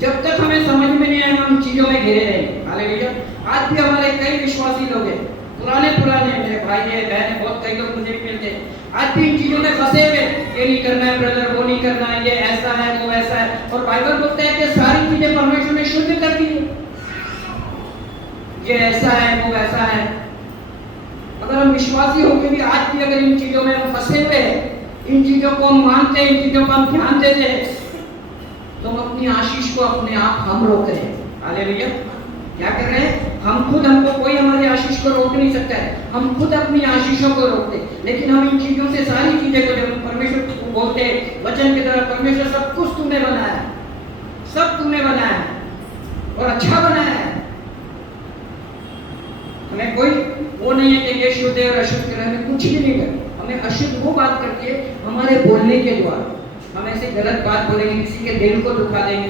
जब तक हमें समझ में नहीं आए, हम चीजों में घिरे रहेंगे। हालेलुया। आज भी हमारे कई विश्वासी लोग हैं, पुराने मेरे भाई है, बहन है, बहुत कई लोग मुझे भी मिलते हैं, आज भी इन चीजों में फंसे हुए, ये नहीं करना है ब्रदर, वो नहीं करना है, ये ऐसा है, वो ऐसा है, और बाइबल बोलता है कि सारी चीजें परमेश्वर ने शुद्ध कर दी है, ये ऐसा है, वो ऐसा है। अगर हम विश्वासी होकर भी आज भी अगर इन चीजों में हम फंसे हुए हैं, इन चीजों को हम मानते हैं, इन चीजों पर हम ध्यान देते हैं, तो हम अपनी आशीष को अपने आप हम रोक रहे हैं। हालेलुया। क्या कर रहे हैं हम खुद, हमको कोई हमारी आशीष को रोक नहीं सकता है, हम खुद अपनी आशीषों को रोकते। लेकिन हम इन चीजों से, सारी चीजें को जब परमेश्वर को बोलते हैं वचन के द्वारा, परमेश्वर सब कुछ तूने बनाया है, सब तूने बनाया है और अच्छा बनाया है। हमें कोई वो नहीं है कि ये शुद्ध है और अशुद्ध है, हमें कुछ भी नहीं है। हम हमें अशुद्ध वो बात करती है हमारे बोलने के द्वारा। हम ऐसे गलत बात बोलेंगे, किसी के दिल को दुखा देंगे,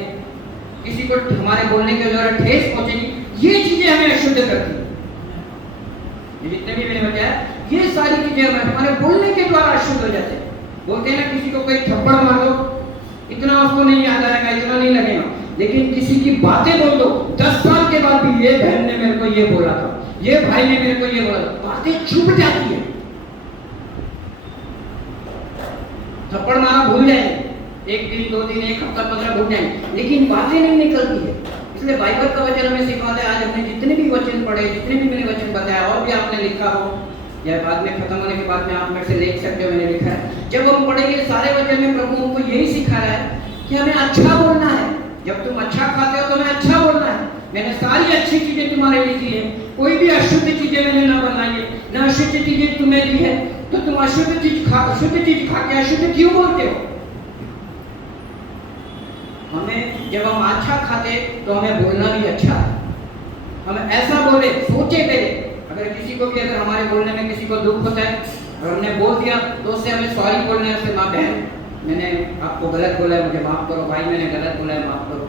किसी को हमारे बोलने के द्वारा ठेस पहुंचेगी, ये चीजें हमें अशुद्ध करती है। ये जितने भी मैंने बताया, ये सारी चीजें हमारे बोलने के द्वारा अशुद्ध हो जाते हैं। बोलते हैं ना, किसी को कोई थप्पड़ मार दो, इतना उसको नहीं याद आएगा, इतना नहीं लगेगा, लेकिन किसी की बातें बोल दो 10 साल के बाद भी, ये बहन ने मेरे को ये बोला था, ये भाई ने मेरे को ये बोला था, बातें छुप जाती है। थप्पड़ मारा भूल जाएंगे, 1 दिन 2 दिन 1 हफ्ता 15 भूल जाएंगे, लेकिन बातें नहीं निकलती है। इसलिए बाइबल का वचन हमें सिखाता है। आज हमने जितने भी वचन पढ़े, जितने भी मैंने वचन बताया, और भी आपने लिखा हो या बाद में खत्म होने के बाद में आप मेरे से लिख सकते हो, मैंने लिखा है। जब हम पढ़ेंगे सारे वचन में, प्रभु हमको यही सिखा रहा है कि हमें अच्छा बोलना है। जब तुम अच्छा खाते हो तो हमें अच्छा बोलना है। मैंने सारी अच्छी चीजें तुम्हारे लिए दी है, कोई भी अशुद्ध चीजें मैंने ना बनाई है, ना अशुद्ध चीजें तुम्हें दी है, तो तुम अशुद्ध चीज खा के अशुद्ध क्यों बोलते हो? हमें जब हम अच्छा खाते तो हमें बोलना भी अच्छा है। हम ऐसा बोले, सोचे पहले। अगर किसी को भी, अगर हमारे बोलने में किसी को दुख होता है और हमने बोल दिया, तो उससे हमें सॉरी बोलना है। उससे माँ बहन, मैंने आपको गलत बोला है, मुझे माफ करो। भाई मैंने गलत बोला है, माफ करो।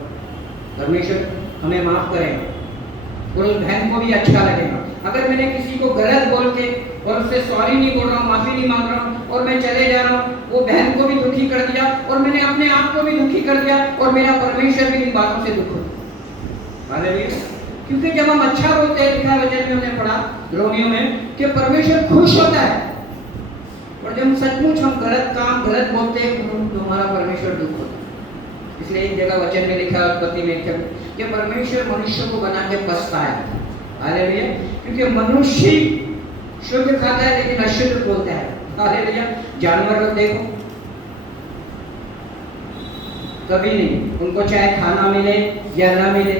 परमेश्वर हमें माफ करेगा और उस बहन को भी अच्छा लगेगा। अगर मैंने किसी को गलत बोल के और उससे सॉरी नहीं बोल रहा हूँ, माफी नहीं मांग रहा हूँ और मैं चले जा रहा हूँ, वो बहन को भी दुखी कर दिया और मैंने अपने आप को भी दुखी कर दिया और मेरा परमेश्वर भी इन बातों से दुख होता। हालेलुया। क्योंकि जब हम अच्छा बोलते हैं, लिखा वचन में हमने पढ़ा रोमियो में कि परमेश्वर खुश होता है, और जब हम सचमुच हम गलत काम गलत बोलते हैं तो हमारा परमेश्वर दुख होता है। इसलिए एक जगह वचन में लिखा है उत्पत्ति में कि परमेश्वर मनुष्य को बना के पछताया। हालेलुया। क्योंकि मनुष्य शुद्ध खाता है लेकिन अशुद्ध बोलता है। हालेलुया। जानवर लोग देखो, कभी नहीं, उनको चाहे खाना मिले या ना मिले,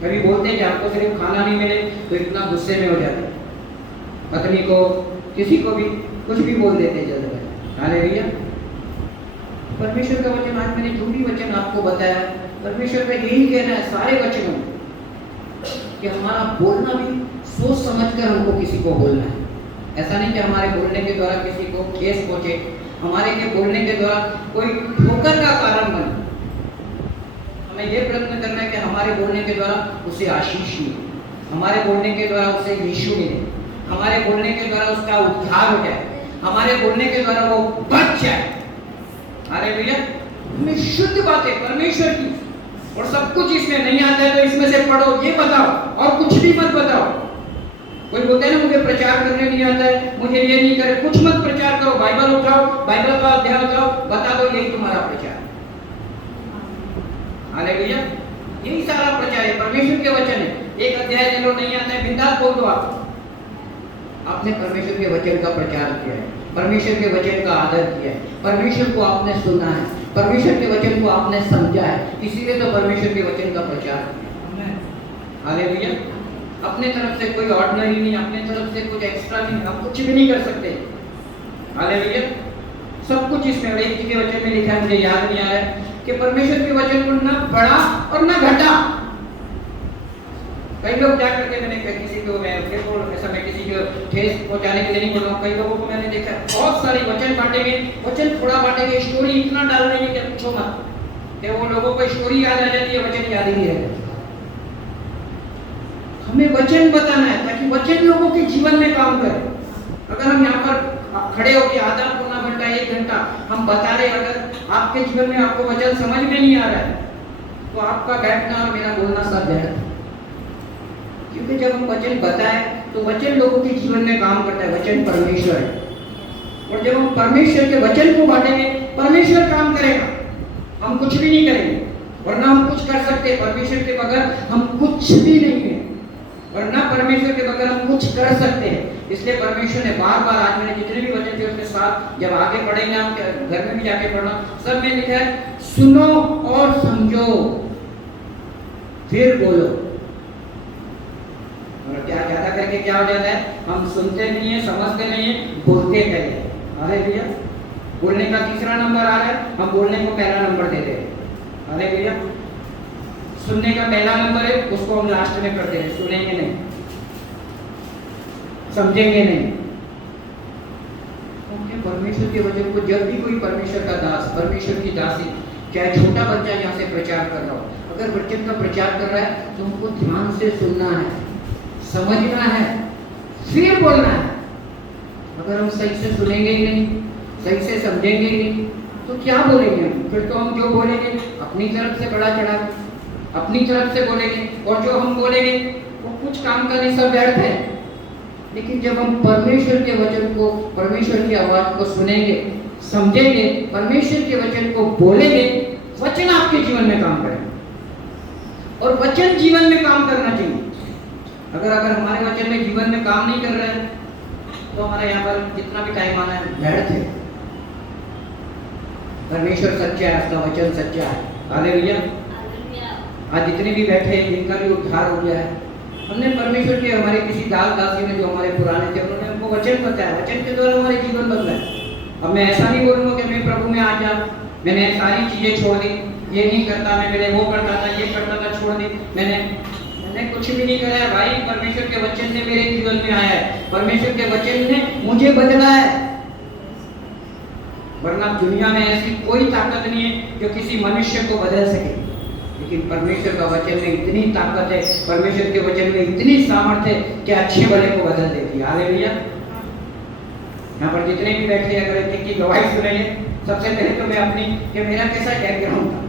कभी बोलते हैं कि आपको सिर्फ खाना नहीं मिले तो इतना गुस्से में हो जाते, पत्नी को, किसी को भी कुछ भी बोल देते जल्द। हालेलुया। परमेश्वर का वचन, आज मैंने जो भी वचन आपको बताया, परमेश्वर का यही कहना है सारे वचनों में कि हमारा बोलना भी सोच समझकर हमको किसी को बोलना है। ऐसा नहीं कि हमारे बोलने के द्वारा किसी को ठेस पहुंचे, हमारे के बोलने के द्वारा कोई ठोकर का कारण बने। हमें यह प्रयत्न करना है कि हमारे बोलने के द्वारा उसे आशीष मिले, हमारे बोलने के द्वारा उसे यीशु मिले, हमारे बोलने के द्वारा उसका उद्धार हो जाए, हमारे बोलने के द्वारा वो बच जाए। हालेलुया। हमें शुद्ध बातें परमेश्वर की, और सब कुछ इसमें नहीं आता है तो इसमें से पढ़ो, ये बताओ और कुछ भी मत बताओ। कोई बोलते हैं ना मुझे प्रचार करने नहीं आता है, मुझे ये नहीं करे, कुछ मत प्रचार करो। बाइबल उठाओ, बाइबल का अध्याय उठाओ, बता दो, यही तुम्हारा प्रचार। हालेलुया। यही सारा प्रचार है, परमेश्वर के वचन है। एक अध्याय चलो नहीं आता है, बिंदास बोल दो। आपने परमेश्वर के वचन का प्रचार किया है, परमेश्वर के वचन का आदर किया है, परमेश्वर को आपने सुना है, परमेश्वर के वचन को आपने समझा है, इसीलिए तो परमेश्वर के वचन का प्रचार किया। हालेलुया। अपने तरफ से कोई ऑर्डिनरी नहीं, अपने तरफ से कुछ एक्स्ट्रा नहीं, हम कुछ भी नहीं कर सकते। हालेलुया। सब कुछ इसमें, एक के वचन में लिखा है, मुझे याद नहीं आ रहा है, कि परमेश्वर के वचन को ना बढ़ा और ना घटा। कई लोग क्या करते हैं, मैंने किसी को, ऐसा मैं किसी को ठेस पहुंचाने के लिए नहीं बोल रहा हूँ, कई लोगों को मैंने देखा बहुत सारी वचन बांटेंगे, वचन थोड़ा बांटेंगे, स्टोरी इतना डाल देंगे कि पूछो मत, कि वो लोगों को स्टोरी याद आ जाती है, वचन याद ही नहीं रहता। हमें वचन बताना है ताकि वचन लोगों के जीवन में काम करे। अगर हम यहाँ पर खड़े होकर आधा पौना घंटा 1 घंटा हम बता रहे, अगर आपके जीवन में आपको वचन समझ में नहीं आ रहा है तो आपका बैठना और मेरा बोलना सब व्यर्थ है। क्योंकि जब हम वचन बताएं तो वचन लोगों के जीवन में काम करता है। वचन परमेश्वर है, और जब हम परमेश्वर के वचन को बांटेंगे, परमेश्वर काम करेगा, हम कुछ भी नहीं करेंगे, वरना हम कुछ कर सकते हैं। परमेश्वर के बगैर हम कुछ भी नहीं है, वरना परमेश्वर के बगैर हम कुछ कर सकते हैं। इसलिए परमेश्वर ने बार बार, आज मैंने जितने भी वचन थे उसके साथ, जब आगे पढ़ेंगे आप घर में भी जाके पढ़ना, सब में लिखा है सुनो और समझो फिर बोलो। और क्या ज्यादा करके क्या हो जाता है, हम सुनते नहीं है, समझते नहीं है, बोलते पहले। हालेलुया। बोलने का तीसरा नंबर आ रहा है, हम बोलने को पहला नंबर देते हैं। हालेलुया। सुनने का पहला नंबर है, उसको हम लास्ट में करते हैं, सुनेंगे नहीं, समझेंगे नहीं। अपने परमेश्वर के वचन को जब भी कोई परमेश्वर का दास, परमेश्वर की दासी, चाहे छोटा बच्चा यहाँ से प्रचार कर रहा हो, अगर वचन का प्रचार कर रहा है तो हमको ध्यान से सुनना है, समझना है, फिर बोलना है। अगर हम सही से सुनेंगे ही नहीं, सही से समझेंगे ही नहीं, तो क्या बोलेंगे हम? फिर तो हम जो बोलेंगे अपनी तरफ से बड़ा चढ़ा, अपनी तरफ से बोलेंगे, और जो हम बोलेंगे वो कुछ काम का नहीं, सब व्यर्थ है। लेकिन जब हम परमेश्वर के वचन को, परमेश्वर की आवाज को सुनेंगे, समझेंगे, परमेश्वर के वचन को बोलेंगे, वचन आपके जीवन में काम करेगा। और वचन जीवन में काम करना चाहिए। अगर हमारे वचन में जीवन में काम नहीं कर रहे हैं तो हमारा यहाँ पर जितना भी टाइम आना है व्यर्थ है। परमेश्वर सच्चा है, उसका वचन सच्चा है। हालेलुया। आज जितने भी बैठे हैं जिनका भी उद्धार हो गया है, हमने परमेश्वर के, हमारे किसी दास दासी ने जो हमारे पुराने थे, उन्होंने हमको वचन बताया, वचन के द्वारा हमारे जीवन बदला है। अब मैं ऐसा नहीं बोलूँगा कि मैं प्रभु में आ जा, मैंने सारी चीजें छोड़ दी, ये नहीं करता मैं, मैंने वो करता था, ये करता था, छोड़ दी, मैंने कुछ भी नहीं करा है भाई। परमेश्वर के वचन ने मेरे जीवन में आया है, परमेश्वर के वचन ने मुझे बदला है। वरना दुनिया में ऐसी कोई ताकत नहीं है जो किसी मनुष्य को बदल सके, लेकिन परमेश्वर का वचन में इतनी ताकत है, परमेश्वर के वचन में इतनी सामर्थ्य है कि अच्छे भले को बदल देती है। हालेलुया। यहाँ पर जितने भी बैठे, अगर एक की गवाही सुनेंगे, सबसे पहले तो मैं अपनी, कि मेरा कैसा बैकग्राउंड था।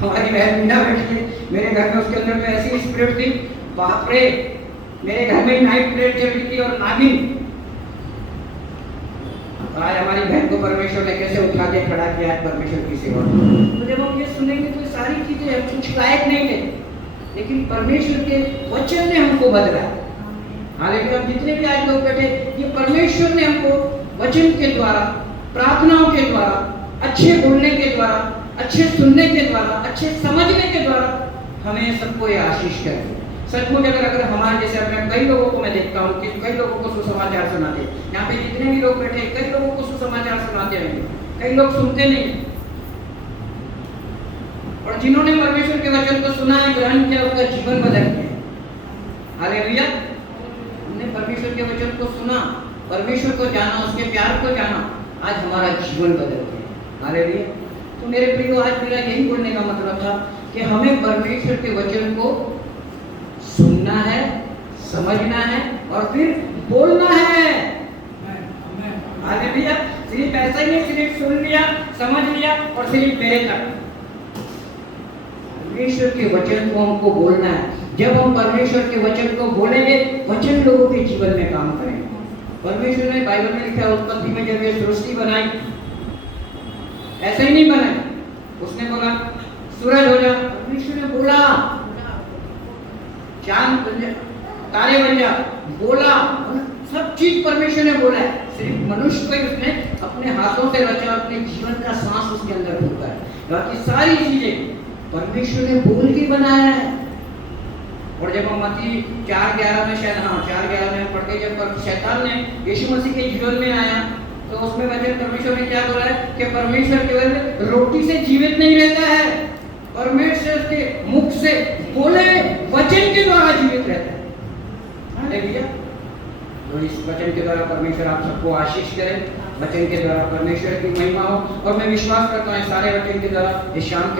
हमारी बहन मीना बैठी है, मेरे घर में उसके अंदर में ऐसी स्पिरिट थी, बाप रे, मेरे घर में नाइट प्रेयर चल रही थी और नागिन। आज हमारी बहन को परमेश्वर ने कैसे उठा के खड़ा किया है परमेश्वर की सेवा। तो जब हम ये सुनेंगे तो सारी चीजें हम कुछ लायक नहीं थे, लेकिन परमेश्वर के वचन ने हमको बदला। हालेलुया। जितने भी आज लोग बैठे, ये परमेश्वर ने हमको वचन के द्वारा, प्रार्थनाओं के द्वारा, अच्छे बोलने के द्वारा, अच्छे सुनने के द्वारा, अच्छे समझने के द्वारा हमें सबको ये आशीष कर दी। सचमुच अगर हमारे जैसे, अपने कई लोगों को मैं देखता हूँ कि कई लोगों को सुसमाचार सुनाते हैं, यहाँ पे जितने भी लोग बैठे कई लोगों को सुसमाचार सुनाते हैं, कई लोग सुनते नहीं। और जिन्होंने परमेश्वर के वचन को सुना है, ग्रहण किया, उसका जीवन बदल गया। हालेलुया। हमने परमेश्वर के वचन को सुना, परमेश्वर को जाना, उसके प्यार को जाना, आज हमारा जीवन बदल गया। हालेलुया। तो मेरे प्रियो, आज मेरा यही बोलने का मतलब था कि हमें परमेश्वर के वचन को सुनना है, समझना है और फिर बोलना है। हालेलुया। सिर्फ ऐसा ही नहीं, सिर्फ सुन लिया, समझ लिया और सिर्फ मेरे तक। परमेश्वर के वचन को हमको बोलना है। जब हम परमेश्वर के वचन को बोलेंगे, वचन लोगों के जीवन में काम करेंगे। परमेश्वर ने बाइबल में लिखा है, उत्पत्ति में जब ये सृष्टि बनाई, ऐसे ही नहीं बनाई, उसने बोला सूरज हो जा, परमेश्वर ने बोला, चांद बन जा, तारे बन जा, बोला, सब चीज परमेश्वर ने बोला है। सिर्फ मनुष्य को ही उसने अपने हाथों से रचा, अपने जीवन का सांस उसके अंदर फूंका है। बाकी सारी चीजें परमेश्वर ने बोल के बनाया है। और जब हम मत्ती 4:11 में, शायद 4:11 में पढ़ के, जब शैतान ने यीशु मसीह के जीवन में आया तो उसमें वचन परमेश्वर ने क्या बोला है कि परमेश्वर केवल रोटी से जीवित नहीं रहता है, परमेश्वर के मुख से बोले वचन के द्वारा जीवित रहता है। हालेलुया। तो इस वचन के द्वारा परमेश्वर आप सबको आशीष करे, वचन के द्वारा परमेश्वर की महिमा हो। और मैं विश्वास करता हूँ सारे वचन के द्वारा इस शाम के